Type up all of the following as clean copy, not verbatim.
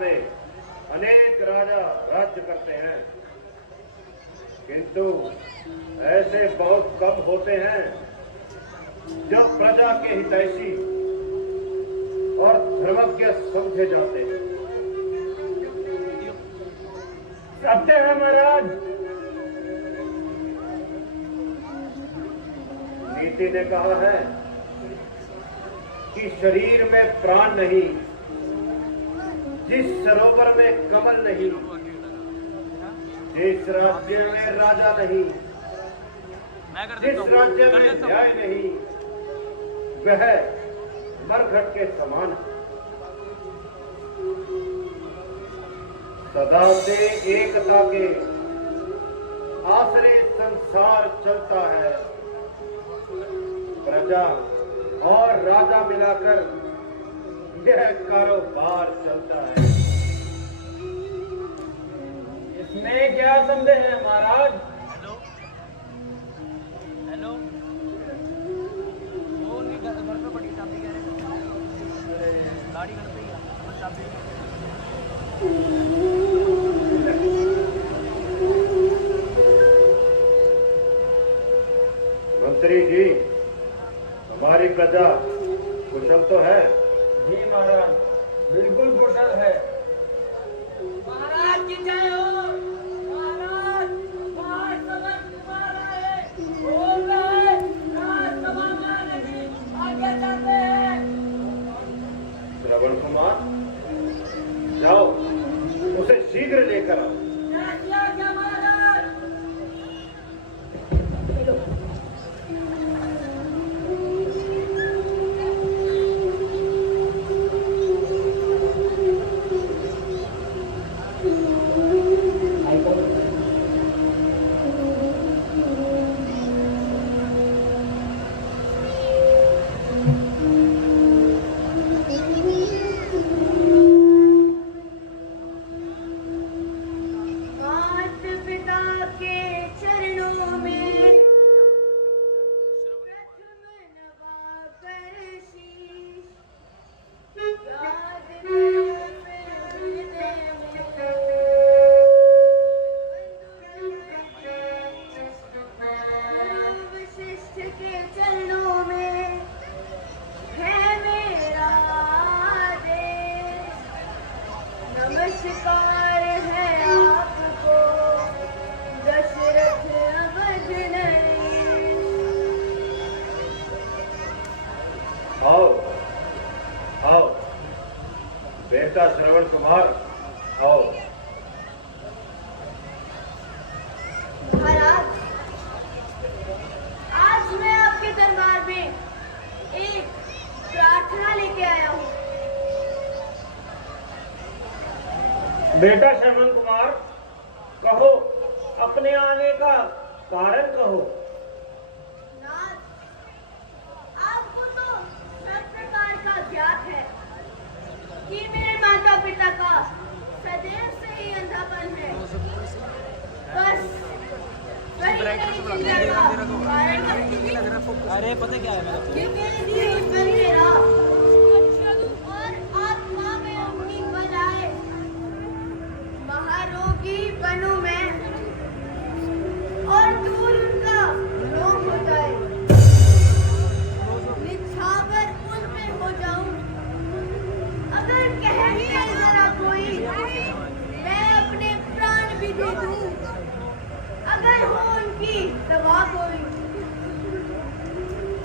में अनेक राजा राज्य करते हैं, किंतु ऐसे बहुत कम होते हैं जो प्रजा के हितैषी और धर्मज्ञ समझे जाते हैं। सत्य है महाराज। नीति ने कहा है कि शरीर में प्राण नहीं, जिस सरोवर में कमल नहीं, जिस राज्य में राजा नहीं, जिस राज्य में न्याय नहीं, वह मरघट के समान है। सदा से एकता के आसरे संसार चलता है। प्रजा और राजा मिलाकर यह कारोबार चलता है। इसमें क्या संदेह है महाराज? हेलो हेलो, वो नहीं घर पे पड़ी चाबी, कह रहे गाड़ी घर पे ही है चाबी। मंत्री जी, हमारी प्रजा कुशल तो है? जी महाराज, बिल्कुल कुशल है। महाराज की जय हो। महाराज महासभा तुम्हारा है, बोल रहे राजसभा में आने की आज्ञा चाहते हैं। श्रवण कुमार, जाओ उसे शीघ्र लेकर आओ। क्या महाराज? नमस्कार है आपको दशरथ अवध नरेश। आओ आओ बेटा श्रवण कुमार, आओ। महाराज, आज मैं आपके दरबार में एक प्रार्थना लेके आया हूँ। बेटा श्रवण कुमार, कहो, अपने आने का कारण कहो। नाथ, आपको तो सब प्रकार का ज्ञात है कि मेरे माता पिता का सदैव से ही अंधापन है। बस वही मेरी चिंता का कारण है। अरे पता क्या है मेरा, कि मेरे जीवन में मेरा और आत्मा में अपनी बनाए महारोगी बनूं मैं और दूर उनका रोग हो जाए, निछावर उन पे हो जाऊं। अगर कह दिया जरा कोई, मैं अपने प्राण भी दे दूं, अगर हो उनकी दवा कोई।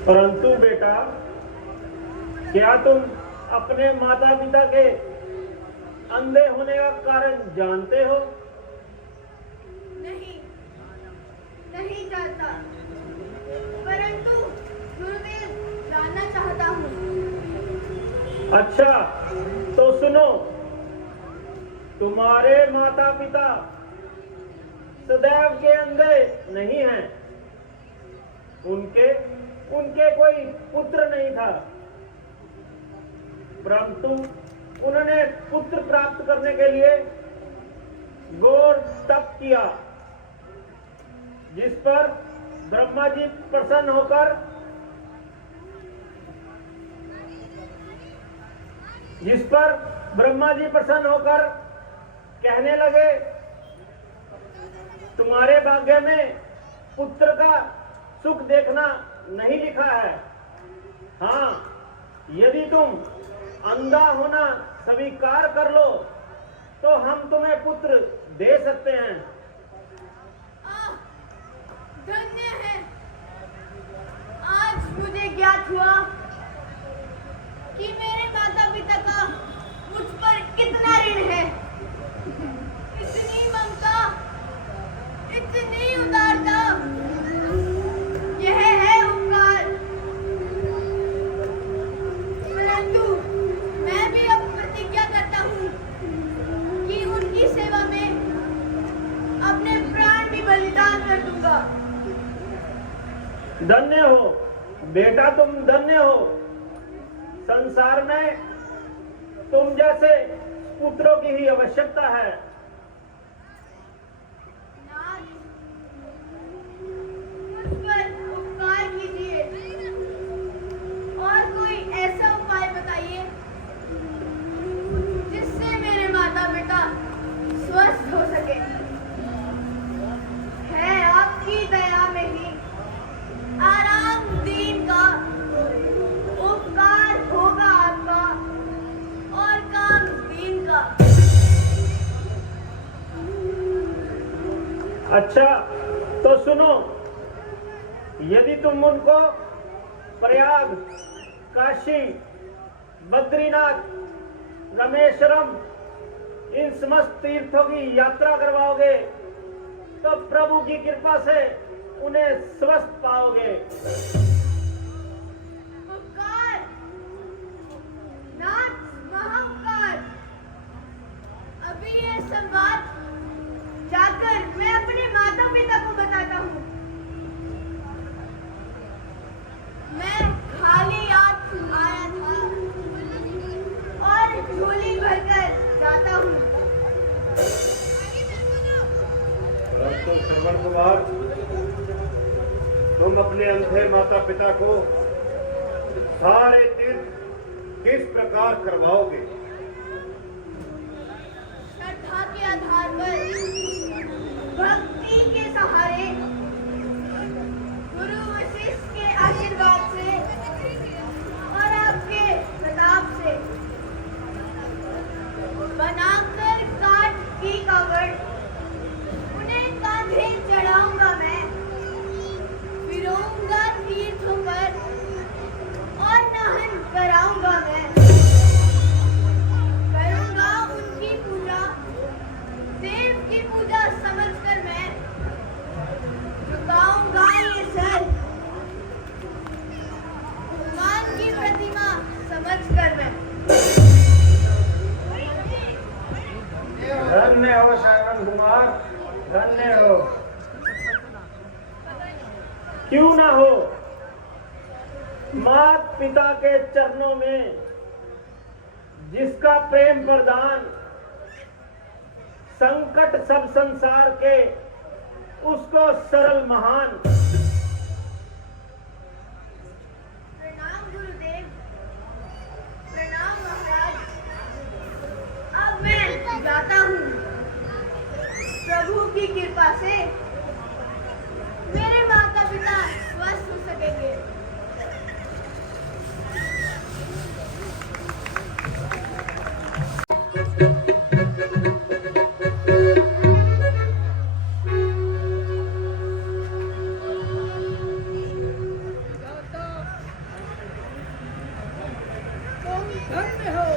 परंतु बेटा, क्या तुम अपने माता पिता के अंधे होने का कारण जानते हो? नहीं, नहीं जानता, परंतु गुरुदेव जानना चाहता हूँ। अच्छा, तो सुनो, तुम्हारे माता पिता सदैव के अंधे नहीं हैं। उनके कोई पुत्र नहीं था, परंतु उन्होंने पुत्र प्राप्त करने के लिए घोर तप किया, जिस पर ब्रह्मा जी प्रसन्न होकर जिस पर ब्रह्मा जी प्रसन्न होकर कहने लगे, तुम्हारे भाग्य में पुत्र का सुख देखना नहीं लिखा है। हाँ, यदि तुम अंधा होना स्वीकार कर लो तो हम तुम्हें पुत्र दे सकते हैं। धन्य है, आज मुझे ज्ञात हुआ कि मेरे माता पिता का मुझ पर कितना ऋण है। इतनी ममता, इतनी उदारता, यह है उपकार। परंतु मैं भी अब प्रतिज्ञा करता हूँ कि उनकी सेवा में अपने प्राण भी बलिदान कर दूंगा। धन्य हो बेटा, तुम धन्य हो। संसार में तुम जैसे पुत्रों की ही आवश्यकता है। नाथ, मुझ पर उपकार कीजिए और कोई ऐसा उपाय बताइए जिससे मेरे माता पिता स्वस्थ हो सके। है आपकी दया में ही आराम दीन का उपकार होगा आपका और काम दीन का। अच्छा तो सुनो, यदि तुम उनको प्रयाग, काशी, बद्रीनाथ, रामेश्वरम इन समस्त तीर्थों की यात्रा करवाओगे तो प्रभु की कृपा से उन्हें स्वस्थ पाओगे। उपकार, नाथ, महाउपकार। अभी ये संवाद जाकर मैं अपने माता पिता को बताता हूँ। मैं खाली हाथ आया था और झोली भरकर जाता हूँ। परंतु श्रवण कुमार, तुम अपने अंधे माता पिता को सारे तीर्थ किस प्रकार करवाओगे? श्रद्धा के आधार पर, भक्ति के सहारे, गुरु वशिष्ठ के आशीर्वाद से और आपके प्रताप से बनाकर काठ की कावड़ उन्हें कांधे चढ़ाऊंगा मैं। फिरूंगा तीर्थों पर और नहन कराऊंगा मैं। करूंगा उनकी पूजा, देव की पूजा समझकर मैं। झुकाऊंगा ये सर, भगवान की प्रतिमा समझकर मैं। धन्य हो श्रवण कुमार, धन्य हो। क्यों ना हो, मात पिता के चरणों में जिसका प्रेम प्रदान संकट सब संसार के, उसको सरल महान। प्रणाम गुरुदेव, प्रणाम महाराज। अब मैं जाता हूँ। प्रभु की कृपा से मेरे माता पिता स्वस्थ हो सकेंगे। धन्य हो,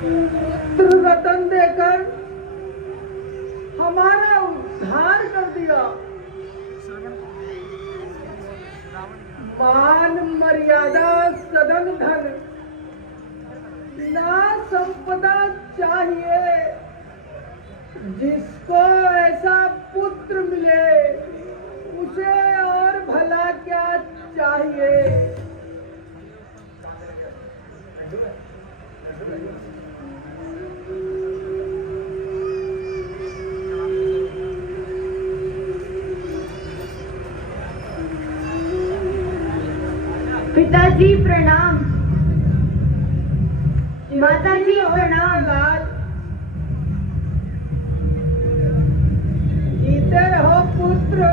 पुत्र रतन देकर हमारा उद्धार कर दिया। मान मर्यादा सदन धन ना संपदा चाहिए। जिसको ऐसा पुत्र मिले उसे और भला क्या चाहिए। पिताजी प्रणाम। माता जी प्रणाम। जीते रहो पुत्र।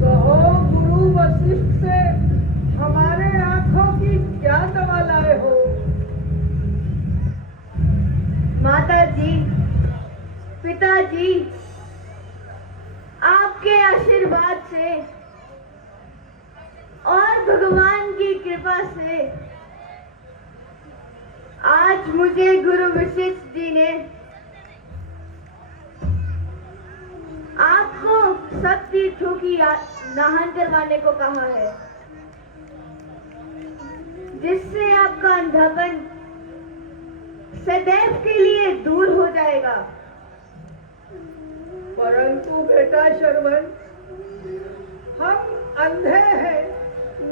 कहो गुरु वशिष्ठ से हमारे आंखों की क्या दवा लाए हो? माता जी, पिताजी, आपके आशीर्वाद से और भगवान की कृपा से आज मुझे गुरु वशिष्ठ जी ने आपको सब तीर्थों की नहान करवाने को कहा है, जिससे आपका अंधापन सदैव के लिए दूर हो जाएगा। परंतु बेटा श्रवण, हम अंधे हैं,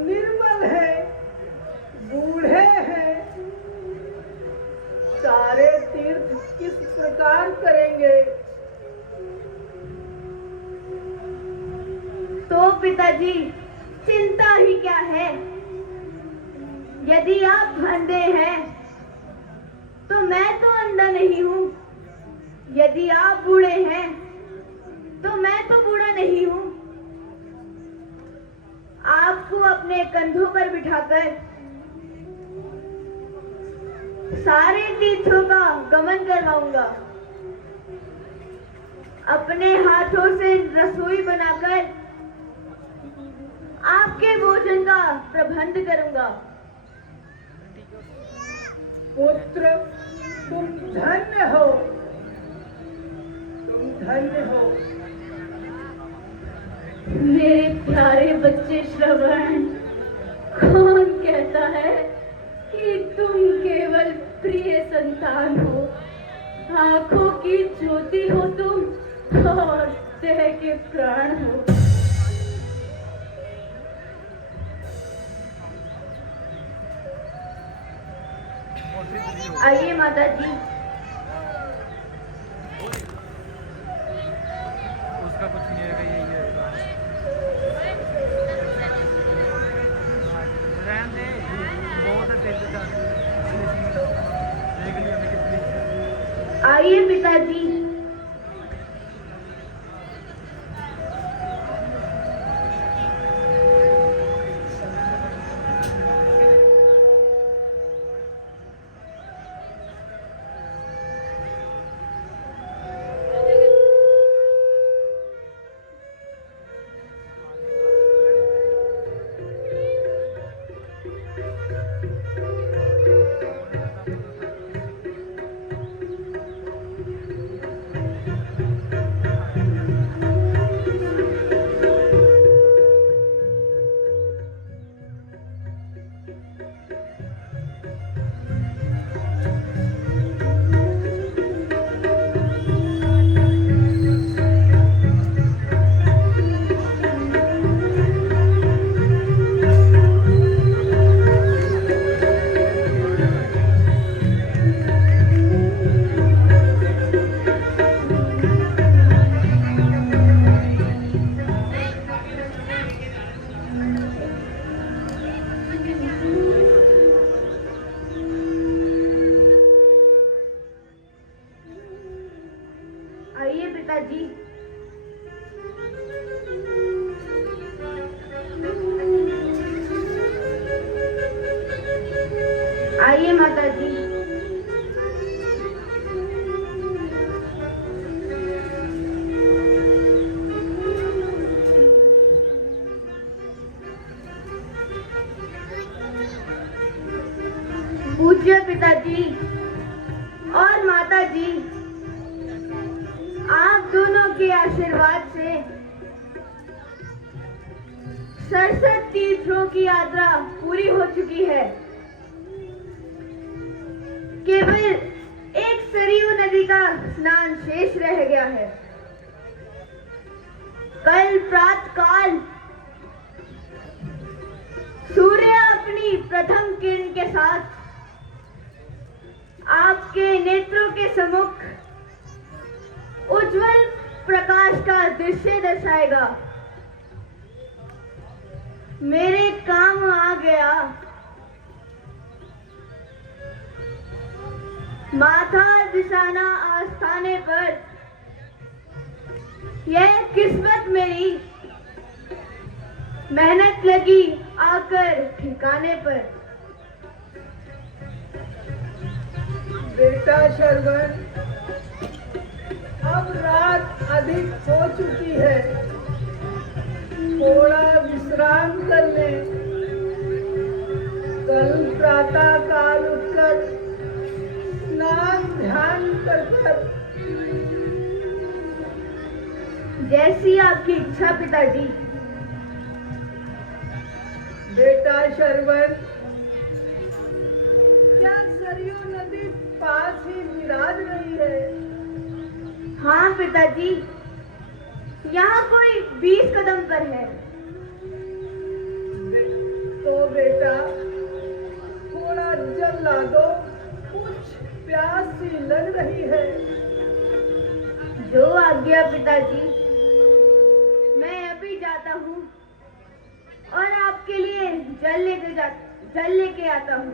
निर्मल हैं, बूढ़े हैं, सारे तीर्थ किस प्रकार करेंगे? तो पिताजी, चिंता ही क्या है? यदि आप अंधे हैं तो मैं तो अंधा नहीं हूँ। यदि आप बूढ़े हैं तो मैं तो बूढ़ा नहीं हूँ। आपको अपने कंधों पर बिठाकर सारे तीर्थों का गमन करवाऊंगा। अपने हाथों से रसोई बनाकर आपके भोजन का प्रबंध करूंगा। पुत्र, तुम धन्य हो, तुम धन्य हो। मेरे प्यारे बच्चे श्रवण, कौन कहता है कि तुम केवल प्रिय संतान हो? आंखों की ज्योति हो तुम और देह के प्राण हो। आइए माता जी। उसका कुछ नहीं है, यही है। रहने दे, बहुत है तेज देख लिया मैं कितनी। आइए पिताजी। आइए पिताजी। आइए माता जी। पूज्य पिताजी और माता जी, आप दोनों के आशीर्वाद से 67 तीर्थों की यात्रा पूरी हो चुकी है। केवल एक सरयू नदी का स्नान शेष रह गया है। कल प्रातःकाल सूर्य अपनी प्रथम किरण के साथ आपके नेत्रों के सम्मुख उज्जवल प्रकाश का दृश्य दर्शाएगा। मेरे काम आ गया। माथा दिशाना आस्थाने पर, यह किस्मत मेरी मेहनत लगी आकर ठिकाने पर। बेटा शरवण, अब रात अधिक हो चुकी है, थोड़ा विश्राम कर ले। कल प्रातः काल उठकर स्नान ध्यान कर जैसी आपकी इच्छा पिताजी। बेटा शरवण, क्या सरयू नदी पास ही विराज रही है? हाँ पिताजी, यहाँ कोई 20 कदम पर है। तो बेटा थोड़ा जल ला दो, कुछ प्यास सी लग रही है। जो आज्ञा पिताजी, मैं अभी जाता हूँ और आपके लिए जल लेके आता हूँ।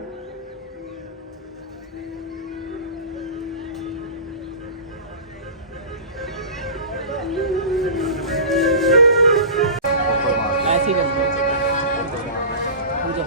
ऐसे ही करते हैं। पूजा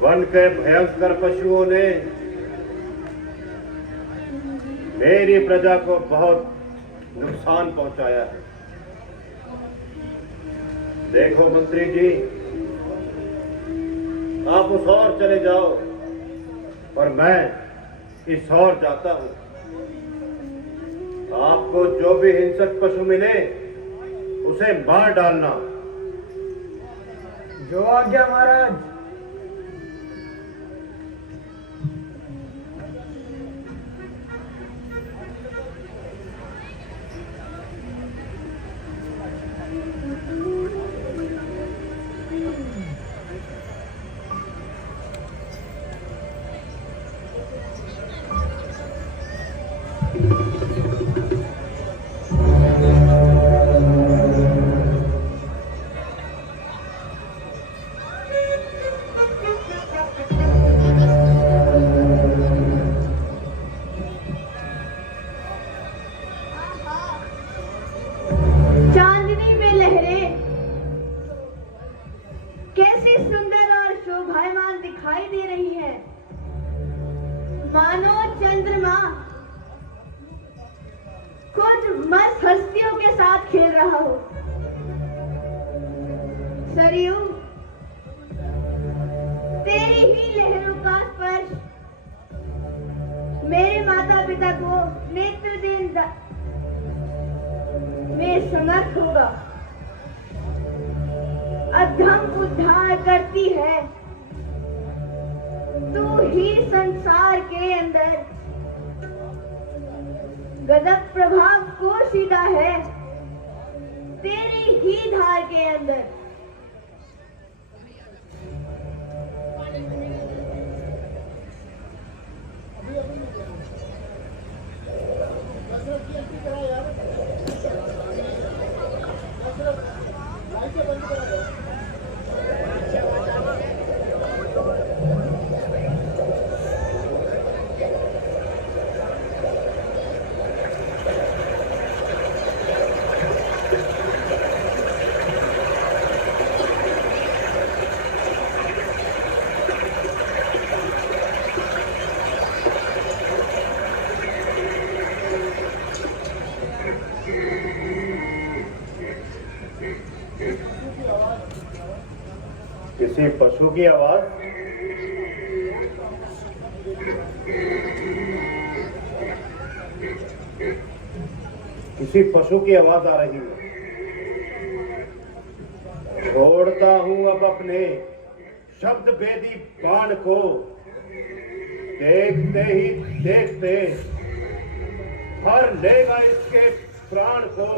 वन के भयंकर पशुओं ने मेरी प्रजा को बहुत नुकसान पहुंचाया है। देखो मंत्री जी, आप उस ओर चले जाओ और मैं इस ओर जाता हूं। आपको जो भी हिंसक पशु मिले उसे मार डालना। जो आज्ञा महाराज। मस्त हस्तियों के साथ खेल रहा हो। सरयू, तेरी ही लहरों का स्पर्श मेरे माता पिता को नेत्र देन में समर्थ होगा। अधम उद्धार करती है, तू ही संसार के अंदर गजब प्रभाव को सीधा है, तेरी ही धार के अंदर। किसी पशु की आवाज? किसी पशु की आवाज आ रही है। छोड़ता हूं अब अपने शब्द भेदी बाण को, देखते ही देखते हर लेगा इसके प्राण को।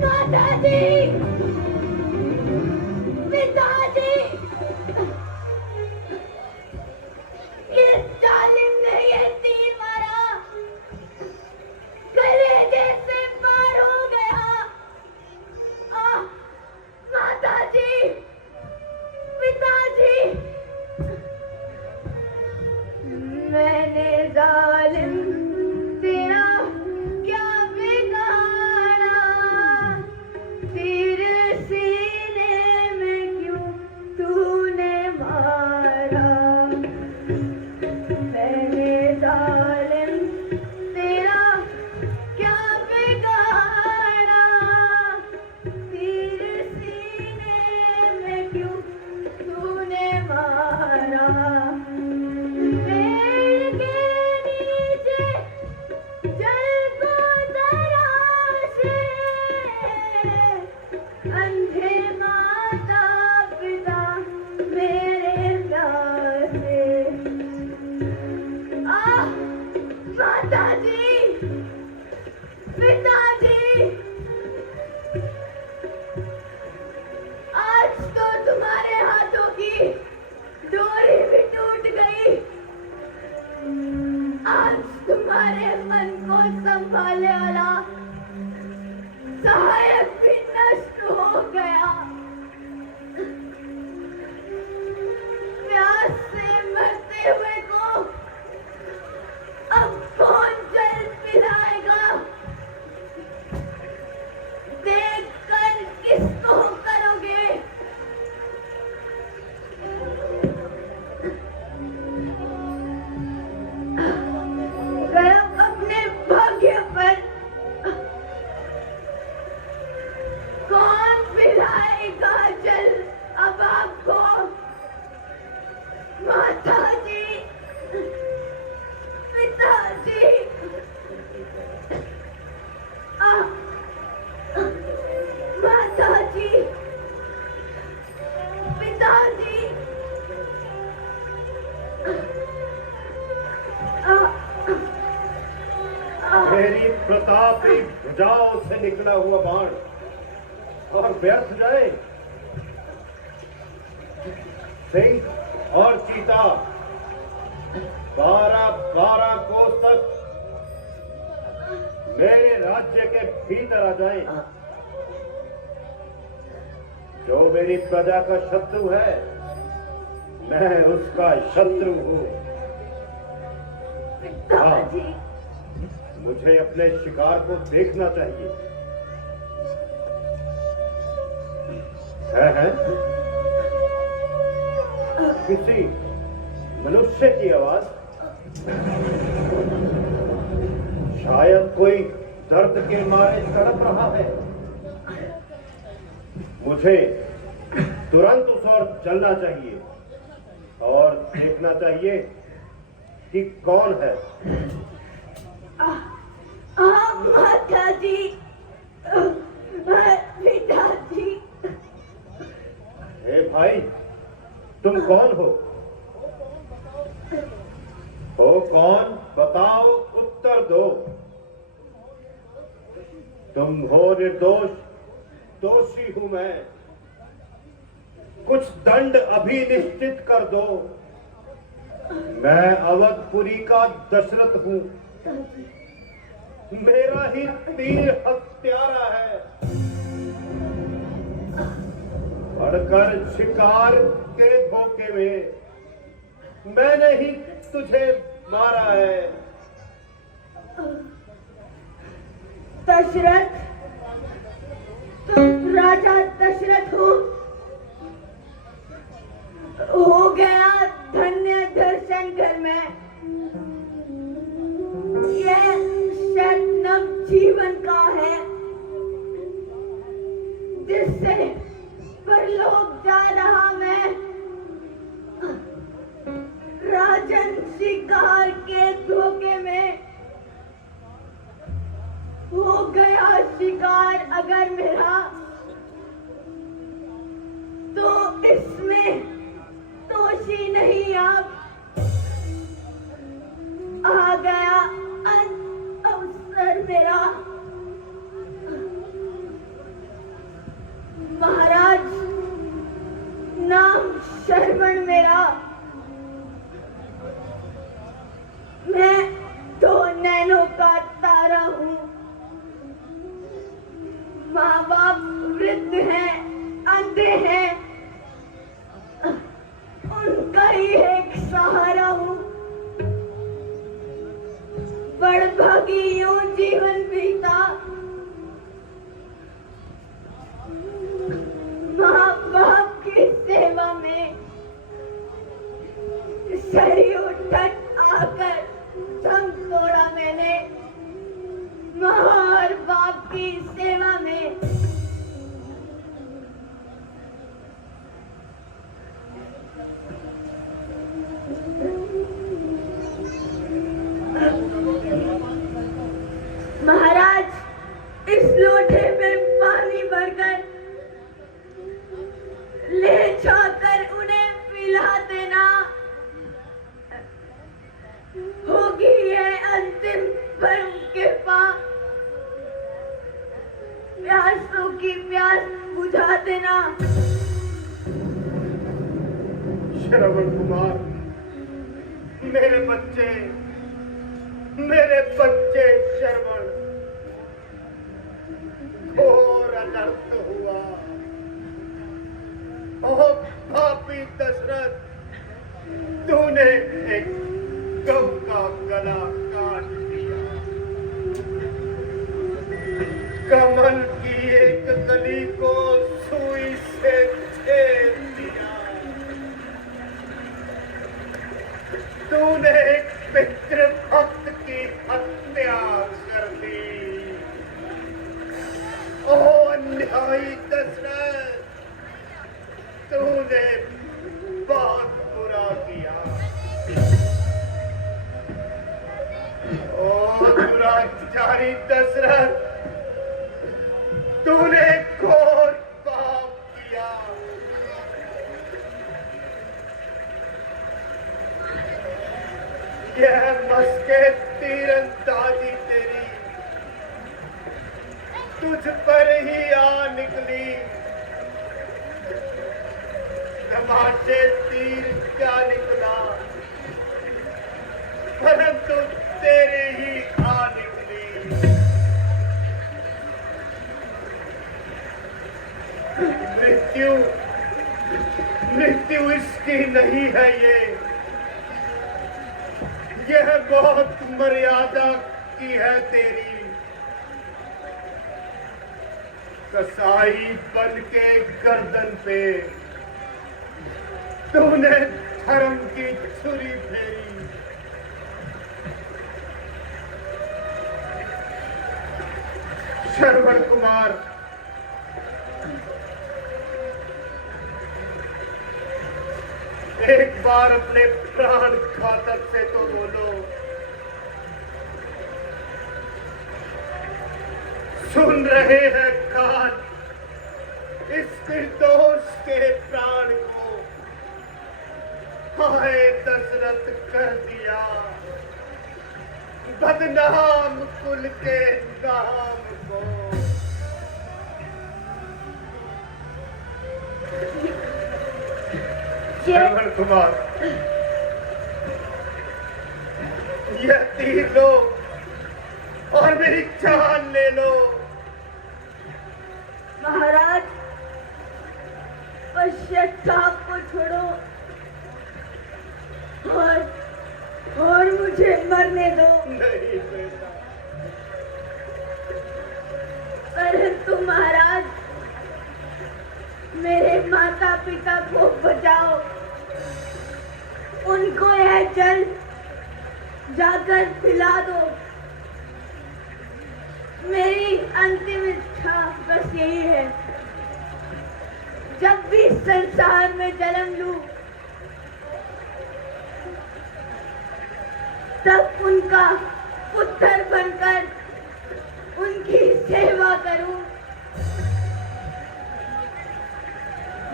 माताजी, पिताजी, किस जालिम ने ये तीर मारा, कलेजे से पार हो गया। माताजी, पिताजी, मैंने जालिम तेरा क्या बिगाड़ा, तीर सीने में क्यों तूने मारा। मैंने जालिम तेरा क्या बिगाड़ा, तीर सीने में क्यों तूने मारा। पेड़ के नीचे जल को तराशे, अंधे माता पिता मेरे प्यासे। माताजी, पिताजी, आज तो तुम्हारे हाथों की डोरी भी टूट गई, आज तुम्हारे मन को संभालने वाला सहायक भी नष्ट हो गया। प्यास से मरते हुए को अब कौन जल पिलाएगा, देख कर किसको करोगे। गर्व अपने भाग्य पर कौन पिलाएगा जल अब आपको। माताजी, पिताजी, माताजी, पिताजी, मेरी प्रतापी भुजाओं से निकला हुआ बाण और व्यर्थ जाए। सिंह और चीता 12-12 कोस तक मेरे राज्य के भीतर आ जाए। जो मेरी प्रजा का शत्रु है, मैं उसका शत्रु हूँ। पिताजी, मुझे अपने शिकार को देखना चाहिए। है? किसी मनुष्य की आवाज, शायद कोई दर्द के मारे तड़प रहा है। मुझे तुरंत उस ओर चलना चाहिए और देखना चाहिए कि कौन है। माता जी, पिताजी। हे भाई, तुम कौन हो? कौन? बताओ, उत्तर दो। तुम हो निर्दोष, दोषी हूं मैं। कुछ दंड अभी निश्चित कर दो। मैं अवधपुरी का दशरथ हूं। मेरा ही तीर हत्यारा है। अड़कर शिकार के धोखे में मैंने ही तुझे मारा है। दशरथ, तुम राजा दशरथ हो गया धन्य दर्शन कर मैं। यह शतनव जीवन का है जिससे परलोक जा रहा मैं। राजन शिकार के धोखे में हो गया शिकार अगर मेरा, तो इसमें दोषी नहीं आप। आ गया अंत अवसर मेरा। महाराज, नाम श्रवण मेरा। मैं दो नैनों का तारा हूँ। माँ बाप वृद्ध हैं, अंधे हैं, उनका ही एक सहारा हूँ। बड़भागी यूं जीवन बीता। माँ बाप की सेवा में सरयू तट आकर दम तोड़ा मैंने। माँ और बाप की सेवा में महाराज, इस लोटे में पानी भरकर ले जाकर उन्हें पिला देना। होगी ये अंतिम परम कृपा। प्यासों की प्यास बुझा देना। श्रवण कुमार, मेरे बच्चे श्रवण, घोर अनर्थ हुआ। ओ पापी दशरथ, तूने एक गौ का गला काट दिया। कमल की एक कली को सुई से छेद दिया। तूने एक पितृभक्त की हत्या कर दी। ओ अन्यायी दशरथ, तूने बहुत बुरा किया। ओ दुराचारी दशरथ, तूने घोर पाप किया। यह मस्के तीरंदाजी तेरी तुझ पर ही आ निकली। तमाशे तीर क्या निकला, परंतु तेरे ही आ निकली। मृत्यु इसकी नहीं है यह बहुत मर्यादा की है तेरी। कसाई बन के गर्दन पे तूने धर्म की छुरी फेरी। श्रवण कुमार, एक बार अपने प्राण घातक से तो बोलो। सुन रहे हैं कान इस निर्दोष के प्राण को। हाय दशरथ कर दिया बदनाम कुल के नाम को। श्रवण कुमार, यह तीर लो और मेरी जान ले लो। महाराज, पश्चाताप को छोड़ो और मुझे मरने दो। नहीं बेटा। परंतु महाराज, मेरे माता पिता को बचाओ। उनको यह जल जाकर पिला दो। मेरी अंतिम इच्छा बस यही है, जब भी संसार में जन्म लूं, तब उनका पुत्र बनकर उनकी सेवा करूं।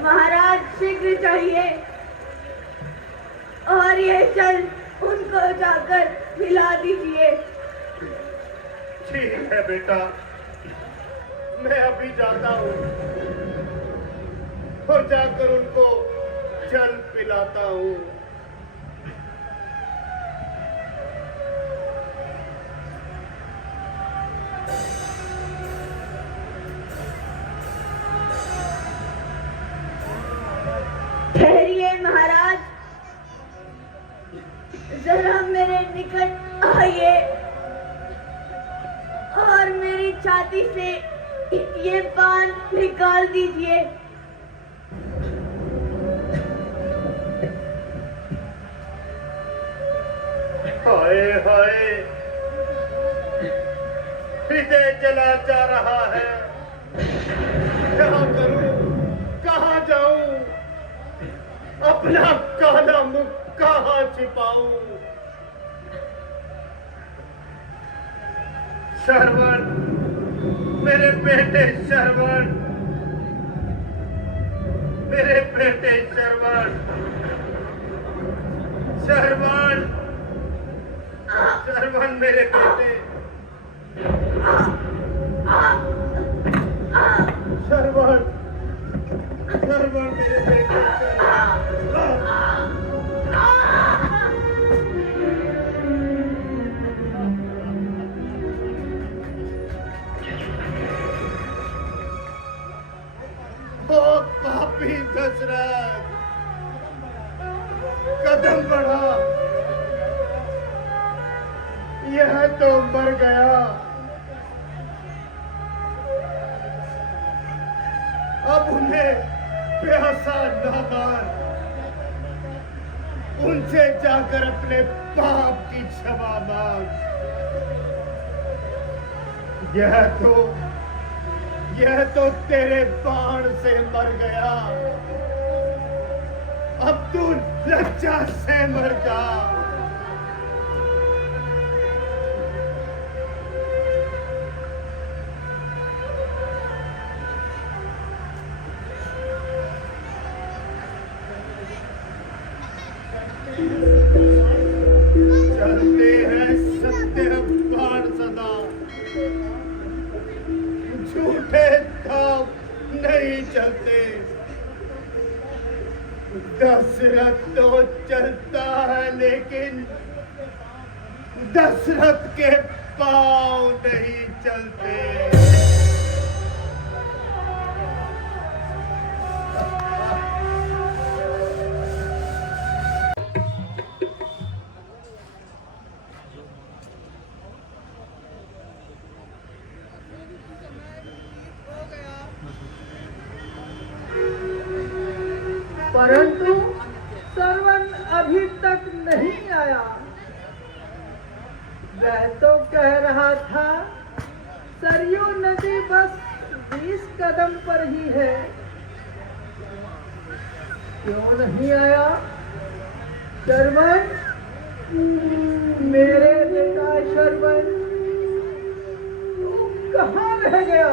महाराज, शीघ्र चाहिए और ये जल उनको जाकर पिला दीजिए। ठीक है बेटा, मैं अभी जाता हूँ और जाकर उनको जल पिलाता हूँ। ठहरिए महाराज, जरा मेरे निकट आइए और मेरी छाती से ये पान निकाल दीजिए। हाय हाय, हृदय जला जा रहा है। क्या करूं, कहाँ जाऊं, अपना काला मुख कहाँ छिपाऊं। श्रवण, मेरे बेटे श्रवण, मेरे बेटे श्रवण, श्रवण, श्रवण मेरे बेटे, श्रवण, श्रवण मेरे बेटे, ओ पापी दशरथ, कदम बढ़ा, यह तो मर गया। अब उन्हें प्यासा नादान, उनसे जाकर अपने पाप की क्षमा मांग। यह तो तेरे बाण से मर गया। अब तू लज्जा से मर जा। चलते हैं सत्य बाण सदा, झूठे दाव नहीं चलते। दशरथ तो चलता है, लेकिन दशरथ के पांव नहीं चलते। परंतु श्रवण था सरयू नदी बस 20 कदम पर ही है। क्यों नहीं आया श्रवण? मेरे बेटा श्रवण, तू कहाँ रह गया?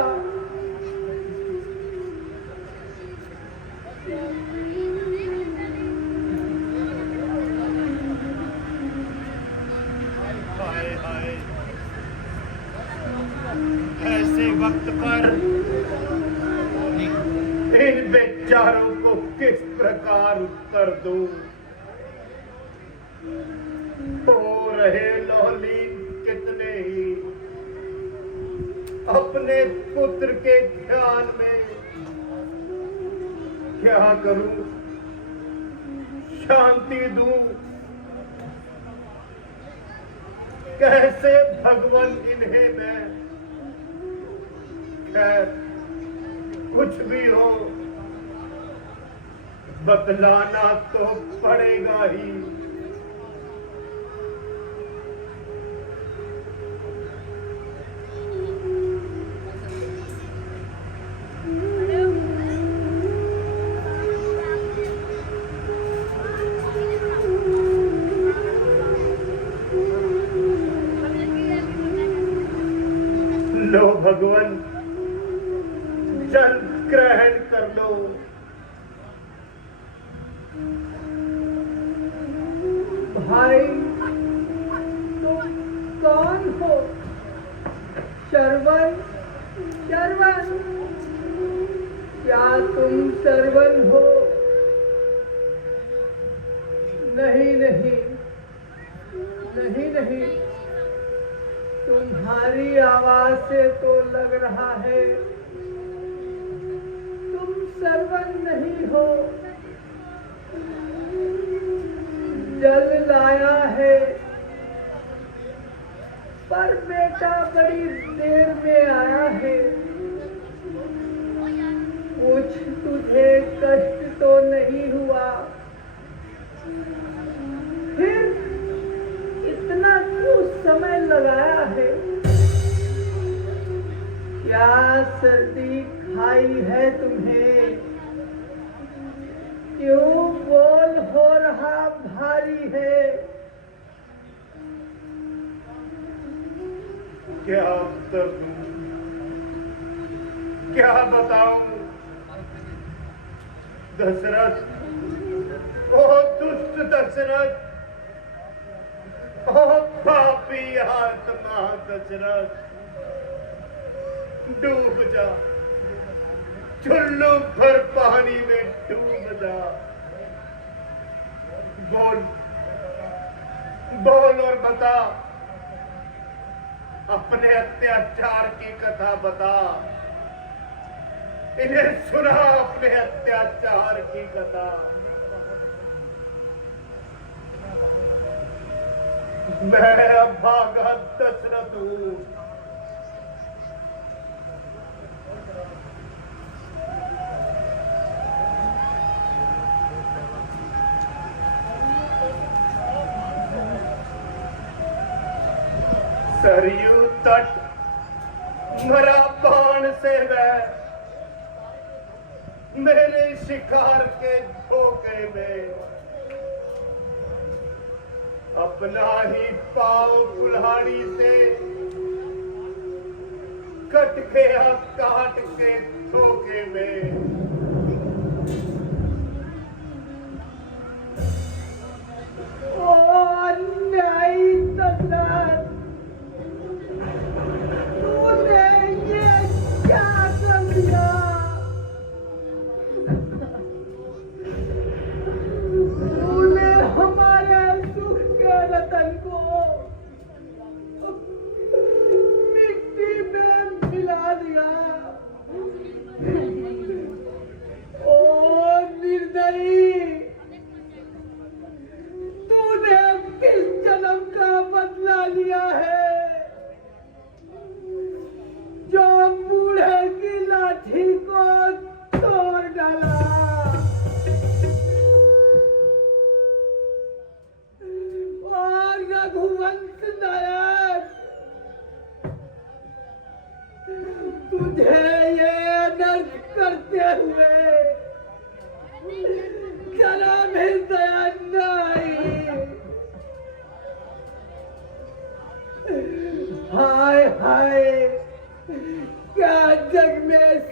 हाय हाय, ऐसे वक्त पर इन बेचारों को किस प्रकार उत्तर दूं? हो रहे लौलीन कितने ही अपने पुत्र के ध्यान में। क्या करूं, शांति दूं, कैसे भगवान इन्हें मैं? खैर कुछ भी हो, बतलाना तो पड़ेगा ही। लो भगवान, जल ग्रहण कर लो। भाई तुम कौन हो? श्रवण, श्रवण, क्या तुम श्रवण हो? नहीं नहीं नहीं नहीं, तुम्हारी आवाज से तो लग रहा है तुम श्रवण नहीं हो। जल लाया है, पर बेटा बड़ी देर में आया है। कुछ तुझे कष्ट तो नहीं हुआ? फिर इतना क्यों समय लगाया है? क्या सर्दी खाई है तुम्हें? क्यों बोल हो रहा भारी है? क्या उत्तर दूं, क्या बताऊं? दशरथ, ओ दुष्ट दशरथ, ओ पापी आत्मा दशरथ, डूब जा, चुल्लू भर पानी में डूब जा। बोल बोल और बता, अपने अत्याचार की कथा बता। इन्हें सुना अपने अत्याचार की कथा। मैं अभागा दशरथ हूं। सरयू तट मरा बाण से वह मेरे शिकार के धोखे में अपना ही पाव कुल्हाड़ी से कट गया काट के धोखे में। ओ अन्यायी दशरथ, तूने ये क्या कर दिया? तूने हमारे सुख के रतन को मिट्टी में मिला दिया।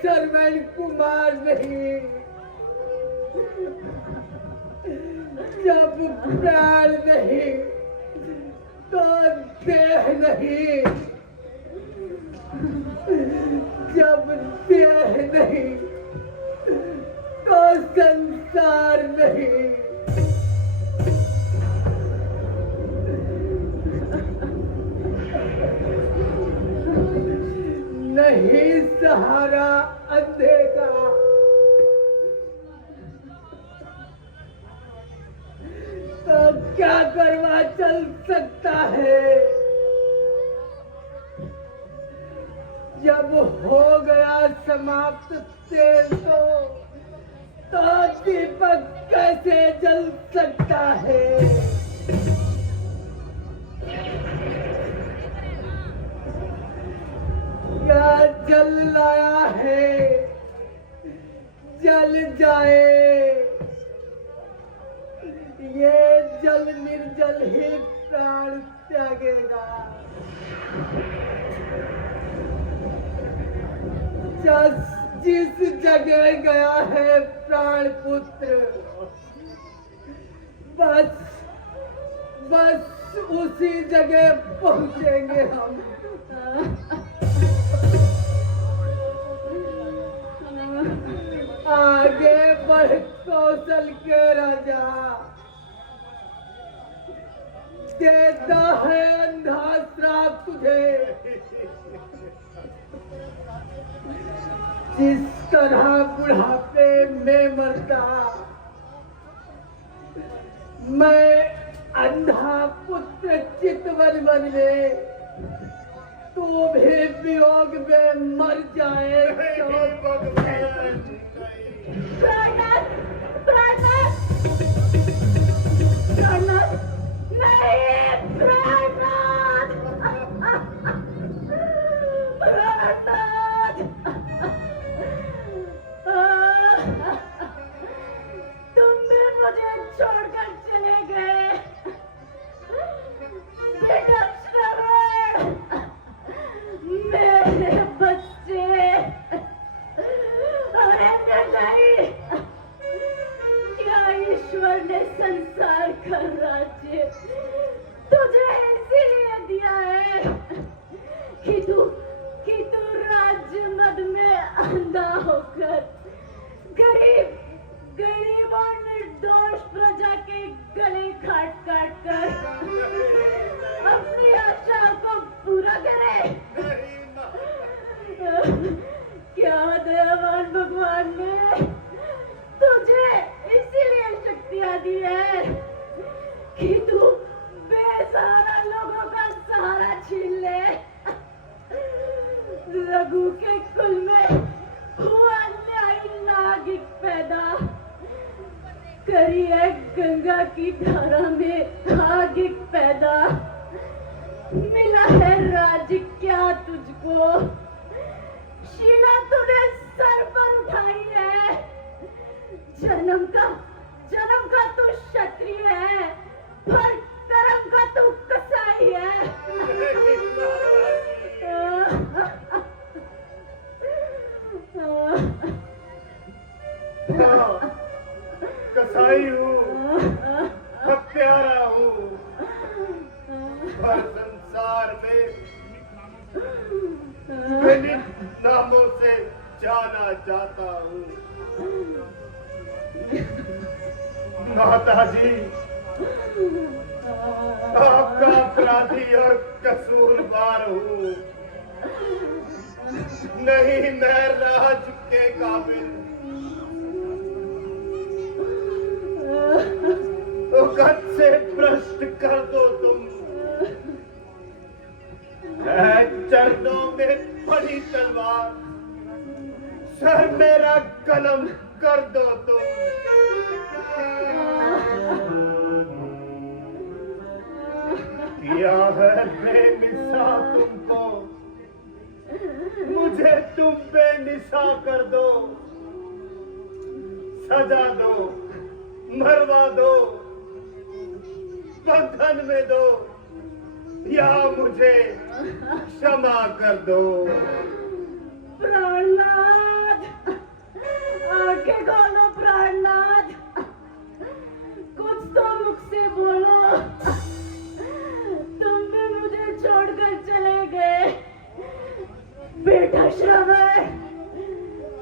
श्रवण कुमार नहीं। जब प्राण नहीं तो देह नहीं, जब देह नहीं तो संसार नहीं। नहीं सहारा अंधे का, तो क्या करवा चल सकता है। जब हो गया समाप्त तेल तो दीपक कैसे जल सकता है। क्या जल लाया है, जल जाए। ये जल निर्जल ही प्राण त्यागेगा। जिस जगह गया है प्राण पुत्र, बस उसी जगह पहुंचेंगे हम। आगे बढ़ कौशल के राजा, देता है अंधा श्राप तुझे। जिस तरह बुढ़ापे में मरता, मैं अंधा पुत्र चितवन बन गए, तू भी वियोग में मर जाए। प्राणनाथ, प्राणनाथ, प्राणनाथ, नहीं, प्राणनाथ, प्राणनाथ, तुम भी मुझे छोड़कर चले गए। बेटा श्रवण, मेरे बच्चे, अरे नहीं, क्या ईश्वर ने संसार का राज्य तुझे इसीलिए दिया है कि तू राज्य मद में अंधा होकर गरीब और निर्दोष प्रजा के गले काट कर अपनी आशा को पूरा करे। क्या दयावान भगवान ने तुझे इसीलिए शक्तियां दी है कि तू बेसहारा लोगों का सहारा छीन ले। रघु के कुल में हुआ न्यायी नागिक पैदा, करी है गंगा की धारा में आगिक पैदा। मिला है राज्य क्या तुझको, शीला तूने सर पर उठाई है। जन्म का तू क्षत्रिय है, पर कर्म का तू कसाई है। कसाई हूँ, हत्यारा हूँ, पर संसार में विभिन्न नामों से जाना जाता हूँ। माता जी, आपका अपराधी और कसूरवार हूँ। नहीं मैं राज के काबिल, तो गद से भ्रष्ट कर दो तुम। चरणों में पड़ी तलवार, सर मेरा कलम कर दो तुम। किया है बेमिसा तुमको, मुझे तुम बेनिशा कर दो। सजा दो, मरवा दो, बंधन में दो, या मुझे क्षमा कर दो। प्रहलाद, आंखें खोलो प्राणनाथ, कुछ तो मुख से बोलो। तुम भी मुझे छोड़कर चले गए। बेटा श्रवण,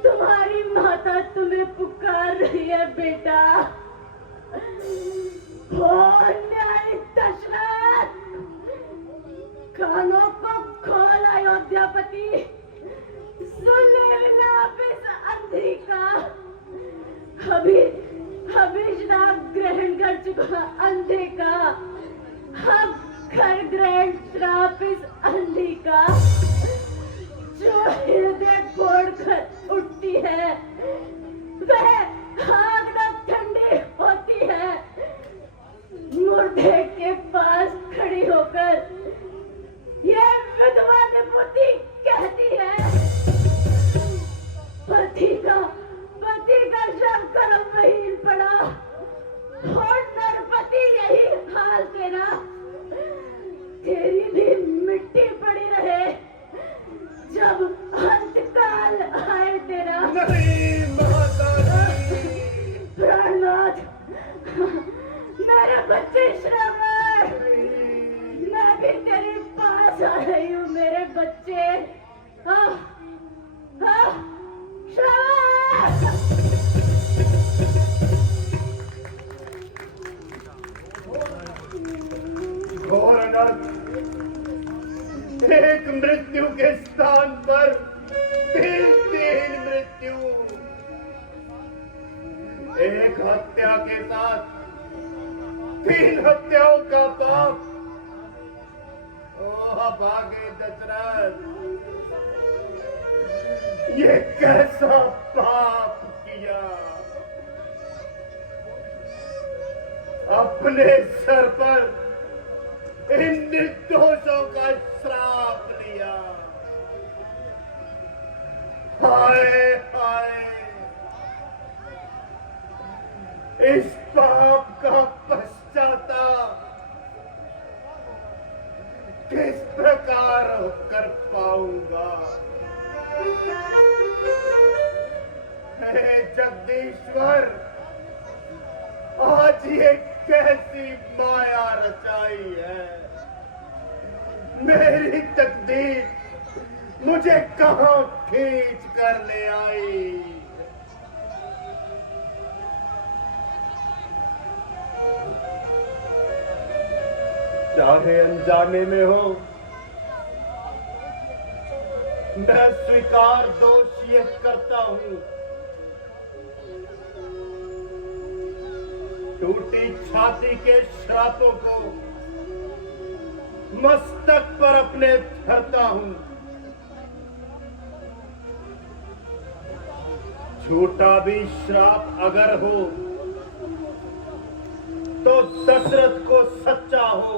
तुम्हारी माता तुम्हें पुकार रही है बेटा। हो न्याय दशरथ, कानों को खोल अयोध्यापति, सुन ले विलाप इस अंधी का। अभी श्राप ग्रहण कर चुका अंधे का, अब कर ग्रहण श्राप इस अंधी का। जो हृदय फोड़कर उठती है वह आग न ठंडी होती है। मुर्दे के पास खड़ी होकर ये विधवा निपुति कहती है, पति का शव कर्महीन पड़ा और नरपति यही हाल तेरा। तेरी भी मिट्टी पड़ी रहे जब अंतकाल आए तेरा। नहीं माता प्राणनाथ, मेरे बच्चे श्रवण, मैं भी तेरे पास आ रही हूँ मेरे बच्चे। श्रवण, घोर अनर्थ, एक मृत्यु के स्थान पर तीन मृत्यु, एक हत्या के साथ 3 हत्याओं का पाप। ओ भागे दशरथ, ये कैसा पाप किया, अपने सर पर इन निर्दोषों का श्राप लिया। हाय हाय, इस पाप का पश्चाताप किस प्रकार कर पाऊंगा। हे जगदीश्वर, आज ये कैसी माया रचाई है। मेरी तकदीर मुझे कहां खींच कर ले आई। चाहे अनजाने में हो, मैं स्वीकार दोष ये करता हूं। टूटी छाती के श्रापों को मस्तक पर अपने धरता हूं। झूठा भी श्राप अगर हो तो दशरथ को सच्चा हो।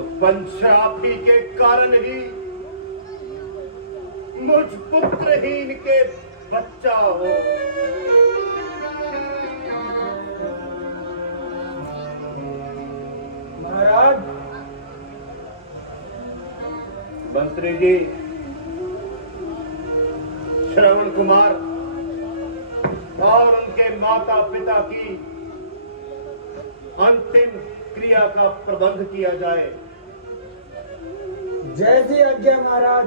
उत्पन्न श्राप ही के कारण ही मुझ पुत्रहीन के बच्चा हो। महाराज, मंत्री जी, श्रवण कुमार और उनके माता पिता की अंतिम क्रिया का प्रबंध किया जाए। जैसी आज्ञा महाराज।